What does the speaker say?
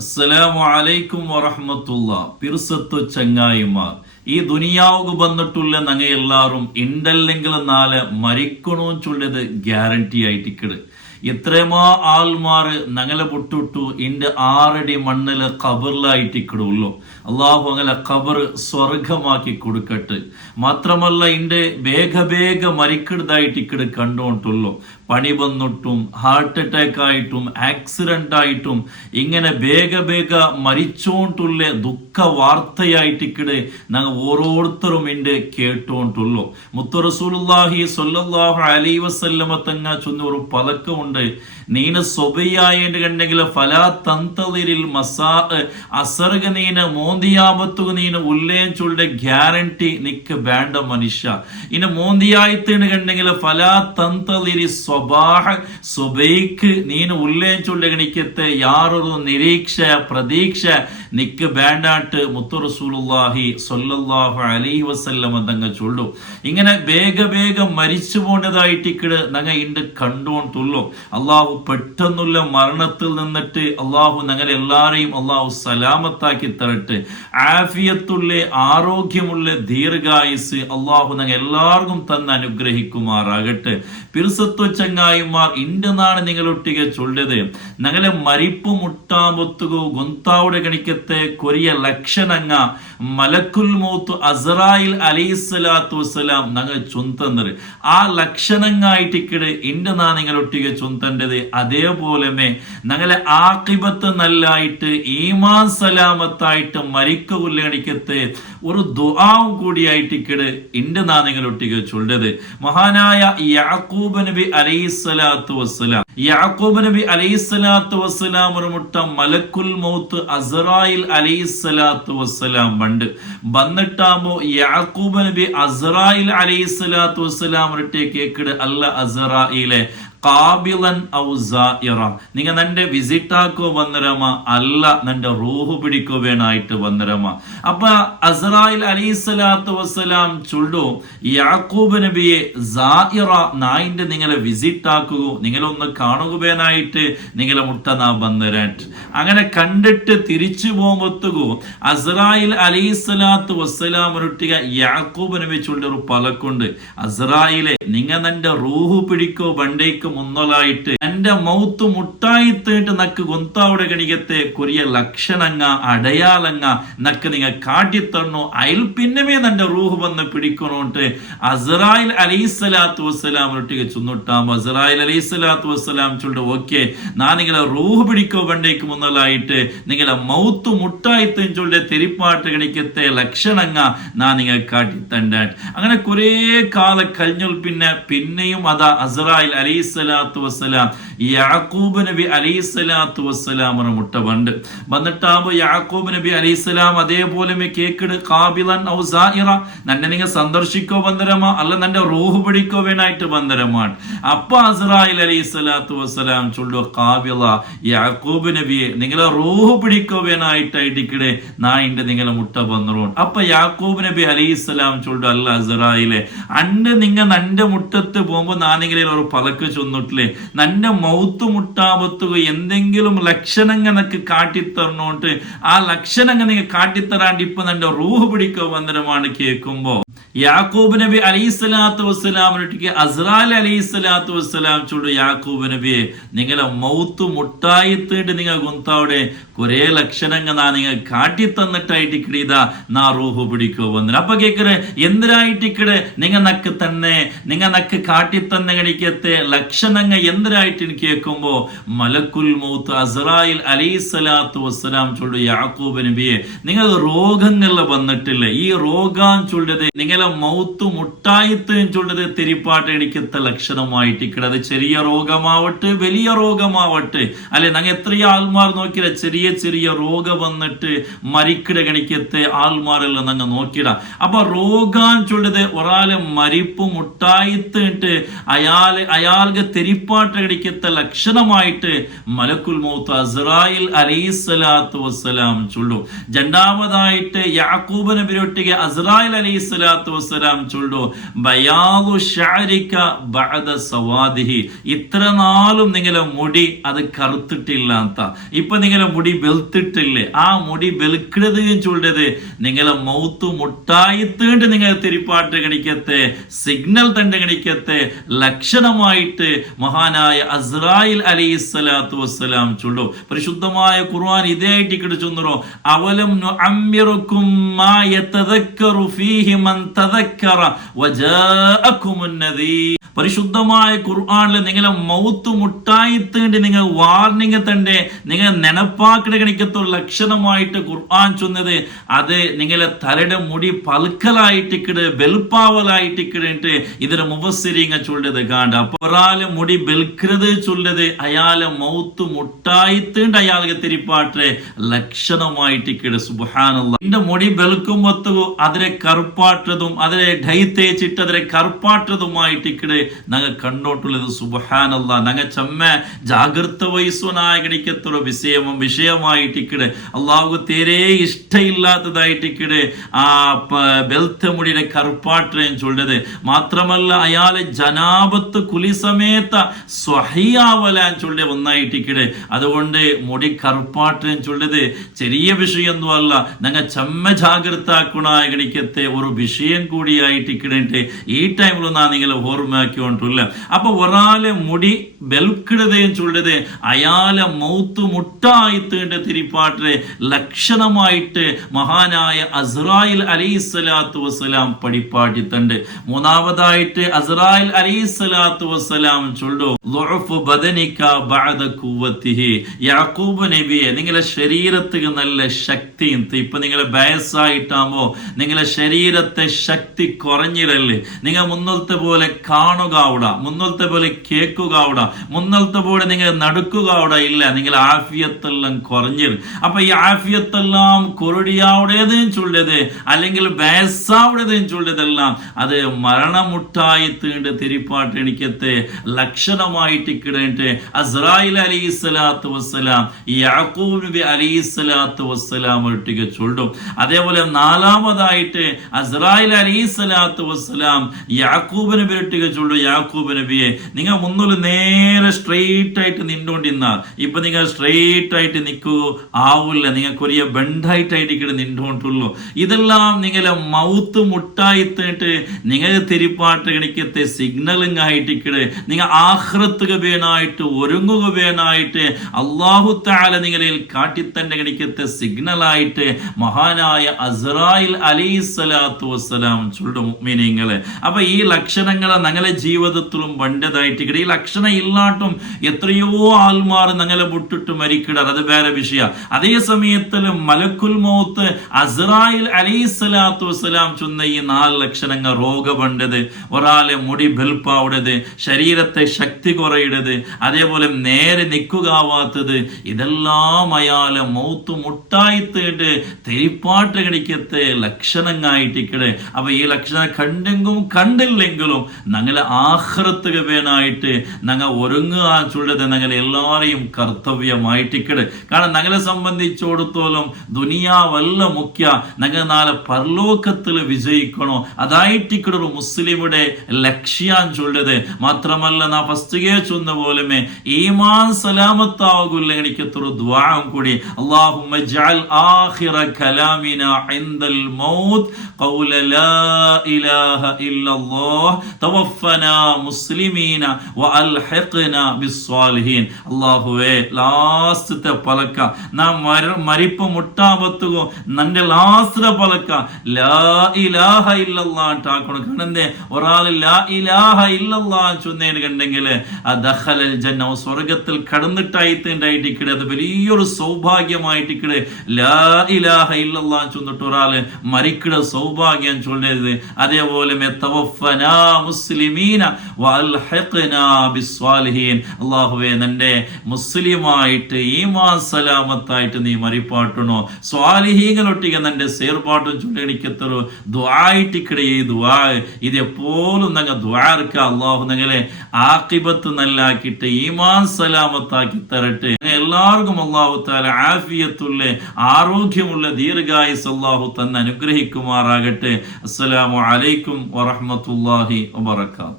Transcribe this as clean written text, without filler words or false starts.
അസ്സലാമു അലൈക്കും വറഹ്മത്തുള്ളാ. പിർസത്തു ചങ്ങായിമാർ, ഈ ദുനിയാവുക വന്നിട്ടുള്ള നങ്ങ എല്ലാരും ഇണ്ടല്ലെങ്കിൽ നാളെ മരിക്കണോ ചൊല്ലത് ഗ്യാരണ്ടി ആയിട്ടിക്കട്. എത്രയുമാ ആൾമാര് നങ്ങളെ പൊട്ടിട്ടു ഇന്റെ 6 അടി മണ്ണില് ഖബറിലായിട്ടിക്കടുള്ളൂ. അള്ളാഹു അങ്ങനെ ഖബർ സ്വർഗമാക്കി കൊടുക്കട്ടെ. മാത്രമല്ല ഇന്റെ വേഗ മരിക്കരുതായിട്ടിക്കട് കണ്ടോണ്ടുള്ളൂ. പണി വന്നിട്ടും ഹാർട്ട് അറ്റാക്ക് ആയിട്ടും ആക്സിഡന്റ് ആയിട്ടും ഇങ്ങനെ വേഗ മരിച്ചോണ്ടുള്ള ദുഃഖ വാർത്തയായിട്ടിക്കട് ഞങ്ങൾ ഓരോരുത്തരും ഇന്റെ കേട്ടോണ്ടുള്ളൂ. മുത്തു റസൂലുള്ളാഹി സ്വല്ലല്ലാഹു അലൈഹി വസല്ലമ തങ്ങ ചൊന്ന ഒരു പലക്കമുണ്ട്. നീന സ്വബയായിട്ട് കണ്ടെങ്കിൽ ഫലാ തന്തളിരിൽ മസാ അസർഗ നീന മോന്തിയാപത്തുക നീന ഉല്ലേൻ ചൊല്ലുടെ ഗ്യാരണ്ടി നിക്ക് വേണ്ട മനുഷ്യ. ഇനി മോന്തിയായിത്തേണ് കണ്ടെങ്കിൽ ഫലാ തന്തളിരി സ്വബാഹ് സ്വബൈക്ക് നീന ഉല്ലേൻ ചൊല്ലുടെ ഗണിക്കത്തെ യാറൊരു നിരീക്ഷ പ്രതീക്ഷ നിക്ക് വേണ്ടാട്ട് മുത്തു റസൂലുള്ളാഹി സ്വല്ലല്ലാഹു അലൈഹി വസല്ലമ തങ്ങ ചൊല്ലു. ഇങ്ങനെ വേഗ മരിച്ചു പോണ്ടതായിട്ടിക്കട് നങ്ങ ഇണ്ട് കണ്ടോണ്ടുള്ളൂ. അള്ളാഹു പെട്ടെന്നുള്ള മരണത്തിൽ നിന്നിട്ട് അള്ളാഹു ഞങ്ങളെ എല്ലാരെയും അള്ളാഹു സലാമത്താക്കി തരട്ടെ. ആഫിയത്തുള്ള ആരോഗ്യമുള്ള ദീർഘായുസ് അള്ളാഹു ഞങ്ങൾ എല്ലാവർക്കും തന്നെ അനുഗ്രഹിക്കുമാറാകട്ടെ. പിർസത്വ ചങ്ങായിമാർ ഇന്റെന്നാണ് നിങ്ങളൊട്ടിಗೆ ചൊല്ലത്. ഞങ്ങളെ മരിപ്പ് മുട്ടാമ്പൊത്തുകോ ഗൊന്താവുടെ ഗണിക്കത്തെ കൊറിയ ലക്ഷണങ്ങ മലക്കുൽ മൗത്ത് അസ്രായിൽ അലൈഹിസ്സലാത്തു വസ്സലാം ഞങ്ങൾ ചൊന്തന്നര്. ആ ലക്ഷണങ്ങായിട്ടിക്കട് ഇന്റെന്നാ നിങ്ങളൊട്ടിಗೆ ചൊന്തണ്ടത്. അതേപോലെ ഞങ്ങളെ ആഖിബത്ത് നല്ലായിട്ട് ഈമാൻ സലാമത്തായിട്ട് മരിക്കുള്ള ഗണിക്കത്തെ ഒരു ദുആവും കൂടിയായിട്ടിക്കട് ഇന്റെന്നാ നിങ്ങളൊട്ടിಗೆ ചൊല്ലത്. മഹാനായ യാക്കൂബ് നബി അലൈഹിസ്സലാത്തു വസ്സലാം ഒരു മുട്ട മലക്കുൽ മൗത്ത് അസ്രായിൽ അലൈഹിസ്സലാത്തു വസ്സലാം പണ്ട് വന്നിട്ടാകുമ്പോ യാക്കൂബ് നബി അസ്രായിൽ അലൈഹിസ്സലാത്തു വസ്സലാം കേക്കട് അല്ല അസ്രായിലെ കാബിലൻ ഔ സായിറ, നിങ്ങ നന്റെ വിസിറ്റാക്കോ വന്നരമ അല്ല നന്റെ റൂഹ് പിടിക്കോ വേണായിട്ട് വന്നരമ. അപ്പൊ അസ്രായിൽ അലൈഹിസ്സലാത്തു വസ്സലാം ചൊല്ലു യാക്കൂബ് നബിയെ സായിറ നായിന്റെ നിങ്ങളെ വിസിറ്റ് ആക്കുകയോ നിങ്ങളൊന്ന് കാണുകയായിട്ട് നിങ്ങളെ മുട്ട നാ വന്നരാട്ട്. അങ്ങനെ കണ്ടിട്ട് തിരിച്ചു പോകുമ്പോത്തുകോ അസ്രായിൽ അലൈഹിസ്സലാത്തു വസ്സലാം ഒരൊട്ടിക യാക്കൂബ് നബി ചൊല്ലൊരു പലക്കുണ്ട്. അസ്രായിലെ നിങ്ങ നന്റെ റൂഹ് പിടിക്കോ ബണ്ടേക്ക് മുന്നലായിട്ട് എന്റെ മൗത്ത് മുട്ടായിത്തേട്ട് നക്ക് ഗൊന്താവിടെ ഗണികത്തെ കൊറിയ ലക്ഷണങ്ങ അടയാളങ്ങ നക്ക് നിങ്ങ കാട്ടിത്തരണോ അയൽ പിന്നമേ നന്റെ റൂഹ് വന്ന് പിടിക്കണോട്ട് അസ്രായിൽ അലൈഹിസ്സലാത്തു വസ്സലാം ഒട്ടിಗೆ ചൊന്നിട്ടാകുമ്പോ അസ്രായിൽ അലൈഹിസ്സലാത്തു വസ്സലാം ചൊല്ലു ഓക്കെ നാ നിങ്ങളെ റൂഹ് പിടിക്കോ ബണ്ടേക്ക് മുന്നലായിട്ട് നിങ്ങളെ മൗത്ത് മുട്ടായിത്തേ ചൊല്ലെ തെരിപ്പാട്ട് ഗണിക്കത്തെ ലക്ഷണങ്ങ നാ നിങ്ങൾ കാട്ടിത്തണ്ടാൻ. അങ്ങനെ കുറെ കാലം കഴിഞ്ഞാൽ പിന്നെയും അതാ അസ്രായിൽ അലൈഹിസ്സലാത്തു വസ്സലാം യാക്കൂബ് നബി അലൈഹിസ്സലാത്തു വസ്സലാം മുട്ട വണ്ട് വന്നിട്ടാകുമ്പോ യാക്കൂബ് നബി അലൈഹിസ്സലാം അതേപോലെ കേക്കട് കാബിലൻ ഔ സായിറ നന്നെ നിങ്ങൾ സന്ദർശിക്കോ ബന്ധരമ അല്ല നന്റെ റൂഹ് പിടിക്കോ വേണായിട്ട് ബന്ധരമാണ്. അപ്പൊ അസ്രായിൽ അലൈഹിസ്സലാത്തു വസ്സലാം ചൊല്ലു കാബില യാക്കൂബ് നബിയെ നിങ്ങളെ റൂഹ് പിടിക്കോ വേണായിട്ടായിട്ടിക്കടെ നാ ഇന്റെ നിങ്ങളെ മുട്ട വന്നറോ. അപ്പൊ യാക്കൂബ് നബി അലൈഹിസ്സലാം ചൊല്ലു അല്ല അസ്രായിലെ അണ്ട് നിങ്ങ നന്റെ മുട്ടത്ത് പോകുമ്പോ നാ നിങ്ങളിൽ ഒരു പലക്ക് ചൊന്നിട്ടില്ലേ നന്റെ മൗത്ത് മുട്ടാപത്തുക എന്തെങ്കിലും ലക്ഷണങ്ങൾ നിനക്ക് കാട്ടിത്തരണോട്ട് ആ ലക്ഷണങ്ങൾ നിങ്ങൾ കാട്ടിത്തരാണ്ട് ഇപ്പൊ നന്റെ റൂഹ് പിടിക്കോ വന്നരമാണ് കേൾക്കുമ്പോ യാക്കൂബ് നബി അലൈഹിസ്സലാത്തു വസ്സലാമിനൊട്ടിക്ക് അസ്രായിൽ അലൈഹിസ്സലാത്തു വസ്സലാം ചൊല്ലു യാക്കൂബ് നബിയെ നിങ്ങളെ മൗത്ത് മുട്ടായിത്തേട്ട് നിങ്ങൾ ഗുന്താവിടെ കുറെ ലക്ഷണങ്ങൾ നാ നിങ്ങൾ കാട്ടിത്തന്നിട്ടായിട്ടിക്കടെ ഇതാ നാ റൂഹ് പിടിക്കോ വന്നിര. അപ്പൊ കേക്കറ് എന്തിനായിട്ടിക്കടെ നിങ്ങ നക്ക് തന്നെ നിങ്ങ നക്ക് കാട്ടിത്തന്ന ഗണിക്കത്തെ ലക്ഷണങ്ങൾ എന്തിനായിട്ട് കേൾക്കുമ്പോ മലക്കുൽ മൗത്ത് അസ്രായിൽ അലൈഹിസ്സലാത്തു വസ്സലാം ചൊല്ലു യാക്കൂബ് നബിയെ നിങ്ങൾ രോഗങ്ങൾ വന്നിട്ടില്ല. ഈ രോഗം ചൊല്ലത് നിങ്ങളെ മൗത്ത് മുട്ടായിത്തേം ചൊല്ലത് തെരിപ്പാട്ട് എണിക്കത്തെ ലക്ഷണമായിട്ടിക്കട. അത് ചെറിയ രോഗമാവട്ടെ വലിയ രോഗമാവട്ടെ അല്ലെ ഞങ്ങ എത്രയോ ആൾമാർ നോക്കിട ചെറിയ രോഗം വന്നിട്ട് മരിക്കിട ഗണിക്കത്തെ ആൾമാരെല്ലാം ഞങ്ങ നോക്കിട. അപ്പൊ രോഗം ചൊല്ലത് ഒരാളെ മരിപ്പ് മുട്ടായിത്തേട്ട് അയാൾക്ക് തെരിപ്പാട്ട് ഗണിക്കത്തെ ലക്ഷണമായിട്ട് മലക്കുൽ മൗത്ത് അസ്രായിൽ അലൈഹിസ്സലാത്തു വസ്സലാം ചൊല്ലു. രണ്ടാമതായിട്ട് യാക്കൂബ് നബിയൊട്ടിಗೆ അസ്രായിൽ അലൈഹിസ്സലാത്തു വസ്സലാം ചൊല്ലു ബയാദു ശഅരിക ബഅദ സവാദിഹി, ഇത്ര നാളും നിങ്ങളെ മുടി അത് കറുത്തിട്ടില്ല ಅಂತ. ഇപ്പൊ നിങ്ങളെ മുടി വെളുത്തിട്ടില്ലേ, ആ മുടി വെളുക്കുന്നത് ചൊല്ലത് നിങ്ങളെ മൗത്ത് മുട്ടായിത്തേണ്ട് നിങ്ങൾ തിരിപ്പാട്ട് ഗണിക്കത്തെ സിഗ്നൽ തന്നെ ഗണിക്കത്തെ ലക്ഷണമായിട്ട് മഹാനായ അസ്രായിൽ അലൈഹിസ്സലാത്തു വസ്സലാം ചൊല്ലു. പരിശുദ്ധമായ ഖുർആൻ ഇതേയായിട്ട് കിടച്ചുന്നോ അവലം നുഅമ്മിറുകും മാ യതദക്കറു ഫീഹി മൻ തദക്കറ വജാഅകുമുൻ നദീർ. പരിശുദ്ധമായ ഖുർആനിൽ നിങ്ങളെ മൗത്ത് മുട്ടായിത്തേണ്ടി നിങ്ങൾ വാർണിംഗ് തന്നെ നിങ്ങൾ നെനപ്പാക്കിട കണിക്കത്തുള്ള ലക്ഷണമായിട്ട് ഖുർആൻ ചൊന്നത് അത് നിങ്ങളെ തലയുടെ മുടി പൽക്കലായിട്ടിക്കിട് വെളുപ്പാവലായിട്ടിക്കിട്ട് ഇതിന് മുഫസ്സിരിങ്ങ ചൊല്ലത് കാണ്ട. അപ്പൊ ഒരാളെ മുടി വെളുക്കുന്നത് ചൊല്ലത് അയാളെ മൗത്ത് മുട്ടായിത്തേണ്ട് അയാൾക്ക് തിരിപ്പാട്ടെ ലക്ഷണമായിട്ടിക്കിട്. സുബ്ഹാനല്ലാഹ്. എന്റെ മുടി വെളുക്കുമ്പത്തു അതിനെ കറുപ്പാട്ടതും അതിനെ ഡൈ തേച്ചിട്ട് അതിനെ കറുപ്പാട്ടതുമായിട്ടിക്കിട് നങ്ങ കണ്ടോട്ടുള്ളത്. സുബ്ഹാനല്ലാഹ്. നങ്ങ ചമ്മ ജാഗ്രത വഹിಸುವನಾയ ಗಣಿಕತ್ತರೋ വിഷയമായിട്ടിക്കിട് അള്ളാഹു തീരെ ഇഷ്ടമില്ലാത്തതായിട്ടിക്കിട് ആ ബെൽത്ത മുടിയുടെ കറുപ്പാട്ടേന്ന് ചൊല്ലത്. മാത്രമല്ല അയാളെ ജനാബത്ത് കുലി സമേത സ്വഹിയാവലാൻ ചൊല്ലിയ ഒന്നായിട്ടിക്കിട്. അതുകൊണ്ട് മുടി കറുപ്പാട്ടേന്ന് ചൊല്ലത് ചെറിയ വിഷയമൊന്നും അല്ല. നങ്ങ ചമ്മ ജാഗ്രത ആക്കണായ ഗണിക്കത്തെ ഒരു വിഷയം കൂടിയായിട്ടിക്കിടേറ്റ് ഈ ടൈമിൽ നാ നിങ്ങൾ ഓർമ്മയാക്കിക്കൊണ്ടില്ല. അപ്പൊ ഒരാളെ മുടി വെളുക്കിടതേന്ന് ചൊല്ലത് അയാളെ മൗത്ത് മുട്ടായിത്തേണ്ട തിരിപ്പാട്ടെ ലക്ഷണമായിട്ട് മഹാനായ അസ്രായിൽ അലൈഹിസ്സലാത്തു വസ്സലാം പഠിപ്പാട്ടിത്തണ്ട്. മൂന്നാമതായിട്ട് അസ്രായിൽ അലൈഹിസ്സലാത്തു വസ്സലാം ചൊല്ലു ളുഅഫ് ബദനിക ബഅദ ഖുവതിഹി. യാക്കൂബ് നബിയെ നിങ്ങളെ ശരീരത്തിന് നല്ല ശക്തി ഉണ്ട്. ഇപ്പൊ നിങ്ങളെ വയസ്സായിട്ടാകുമ്പോ നിങ്ങളെ ശരീരത്തെ ശക്തി കുറഞ്ഞിരല്ലേ. നിങ്ങൾ മുന്നത്തെ പോലെ കാണുക അവിടെ, മുന്നത്തെ പോലെ കേൾക്കുക അവിടെ, മുന്നത്തെ പോലെ നിങ്ങൾ നടക്കുക അവിടെ ഇല്ല. നിങ്ങൾ ആഫിയത്തെല്ലാം കുറഞ്ഞിരും. അപ്പൊ ഈ ആഫിയത്തെല്ലാം കൊറടിയാവുടേതും ചൊല്ലത് അല്ലെങ്കിൽ വയസ്സാവുടേതും ചൊല്ലതെല്ലാം അത് മരണമുട്ടായി തീണ്ട് തിരിപ്പാട്ട് എനിക്കത്തെ ലക്ഷണമായിട്ട് കിടന്നിട്ട് അസ്രായിൽ അലൈഹിസ്സലാത്തു വസ്സലാം യാക്കൂബ് നബി അലൈഹിസ്സലാത്തു വസ്സലാം ഒട്ടിക ചൊല്ലും. അതേപോലെ നാലാമതായിട്ട് അസ്രായിൽ അലൈഹിസ്സലാത്തു വസ്സലാം യാക്കൂബ് നബി ഒട്ടിക ചൊല്ലും. യാക്കൂബ് നബിയെ നിങ്ങൾ മുന്നിൽ നേരെ സ്ട്രെയിറ്റ് ആയിട്ട് നിന്നോണ്ടിരുന്നാൽ ഇപ്പൊ നിങ്ങൾ സ്ട്രെയിറ്റ് ആയിട്ട് നിൽക്കൂ ആവില്ല. നിങ്ങൾക്ക് ഒരു ബെൻഡായിട്ടായിട്ട് നിന്നോണ്ടുള്ളൂ. ഇതെല്ലാം നിങ്ങളെ മൗത്ത് മുട്ടായിത്തിട്ട് നിങ്ങൾ തിരിപ്പാട്ട് ഗണിക്കത്തെ സിഗ്നലിംഗ് ആയിട്ടിക്കിട് നിങ്ങൾ ആഖിറത്തുക വേണായിട്ട് ഒരുങ്ങുക വേണായിട്ട് അല്ലാഹു തആല നിങ്ങളിൽ കാട്ടിത്തന്നെ ഗണിക്കത്തെ സിഗ്നലായിട്ട് മഹാനായ അസ്രായിൽ അലൈഹിസ്സലാത്തു വസ്സലാം ചൊല്ലും മുഅ്മിനീങ്ങളെ. അപ്പൊ ഈ ലക്ഷണങ്ങളെ ഞങ്ങളെ ജീവിതത്തിലും വേണ്ടതായിട്ട് ഈ ലക്ഷണം ഇല്ലാട്ടും എത്രയോ ആൾമാർ ഞങ്ങളെ വിട്ടിട്ട് മരിക്കിടാർ, അത് വേറെ വിഷയ. അതേ സമയത്തിൽ മലക്കുൽ മൗത്ത് അസ്രായിൽ അലൈഹിസ്സലാത്തു വസ്സലാം ചൊന്ന ഈ 4 ലക്ഷണങ്ങൾ രോഗമുണ്ടത്, ഒരാളെ മുടി ബെൽപ്പാവുടത്, ശരീരത്തെ ശക്തി കുറയിടത്, അതേപോലെ നേരെ നിൽക്കുകയാവാത്തത്, ഇതെല്ലാം അയാളെ മൗത്ത് മുട്ടായിത്തേട്ട് തിരിപ്പാട്ട് കണിക്കത്തെ ലക്ഷണങ്ങളായിട്ടിക്കടെ. അപ്പൊ ഈ ലക്ഷണം കണ്ടെങ്കിലും കണ്ടില്ലെങ്കിലും ഞങ്ങളെ ആഖിറത്തുക വേണായിട്ട് ഞങ്ങൾ ഒരുങ്ങുക ചൊല്ലത് ഞങ്ങൾ എല്ലാരെയും കർത്തവ്യമായിട്ടിക്കട്. കാരണം ഞങ്ങളെ സംബന്ധിച്ചിടത്തോളം ദുനിയാവല്ല മുഖ്യ, ഞങ്ങൾ നാളെ പരലോകത്തിൽ വിജയിക്കണോ അതായിട്ടിക്കട ഒരു മുസ്ലിമുടെ ലക്ഷ്യം ചൊല്ലത്. മാത്രമല്ല നാ ഫസ്റ്റ്ഗേ ചൊന്ന പോലെ ഈമാൻ സലാമത്താകുല്ല എനിക്കത്തൊരു ദ്വാരം കൂടി അല്ലാഹുമ്മ ജഅൽ ആഖിറ കലാമിന ഇൻദൽ മൗത്ത് ഖൗല ലാ ഇലാഹ ഇല്ലല്ലാഹ് തവഫനാ മുസ്ലിമീന വഅൽഹിഖ്നാ ബിസ്സാലിഹീൻ. അല്ലാഹുവേ ലാസ്റ്റത്തെ പലക്ക നാ മരിപ്പ് മുട്ടാപത്തുകോ നന്റെ ലാസ്റ്റ പലക്ക ലാ ഇലാഹ ഇല്ലല്ലാഹ് ആക്കണം. കണ്ടേ ഒരാൾ ലാ ഇലാഹ ഇല്ലല്ലാഹ് ചൊന്നേന് കണ്ടെങ്കിൽ ദഖലൽ ജന്ന സ്വർഗ്ഗത്തിൽ കടന്നിട്ടായിട്ടായിട്ടിക്കടെ. അത് വലിയൊരു സൗഭാഗ്യമായിട്ടിക്കടെ. ലാ ഇലാഹ ഇല്ലല്ലാഹ് ചൊന്നിട്ട് ഒരാൾ മരിക്കട സൗഭാഗ്യം ചൊല്ലരുത്. അതേപോലെ തവഫനാ മുസ്ലിമീന മുഅ്മിനീന വഅൽഹിഖ്നാ ബിസ്സാലിഹീൻ. അല്ലാഹുവേ നിന്റെ മുസ്ലിമായിട്ട് ഈമാൻ സലാമത്തായിട്ട് നീ മരിപ്പാട്ടണോ, സ്വാലിഹീങ്ങളൊട്ടിಗೆ നിന്റെ ಸೇರ್ಪಾಟು ചൊല്ലിണിക്കത്തರು ദുആയിട്ടിക്കടെ ഈ ദുആ ഇത് എപ്പോഴും ഞങ്ങൾ ദുആർക്ക. അല്ലാഹു ഞങ്ങളെ ആഖിബത്ത് നല്ലാക്കിയിട്ട് ഈമാൻ സലാമത്താക്കി തരട്ടെ. എല്ലാവർക്കും അല്ലാഹു തആല ആഫിയത്തുള്ള ആരോഗ്യമുള്ള ദീർഘായുസ് അല്ലാഹു തന്നെ അനുഗ്രഹിക്കുമാറാകട്ടെ. അസ്സലാമു അലൈക്കും വറഹ്മത്തുള്ളാഹി വബറകാതുഹു.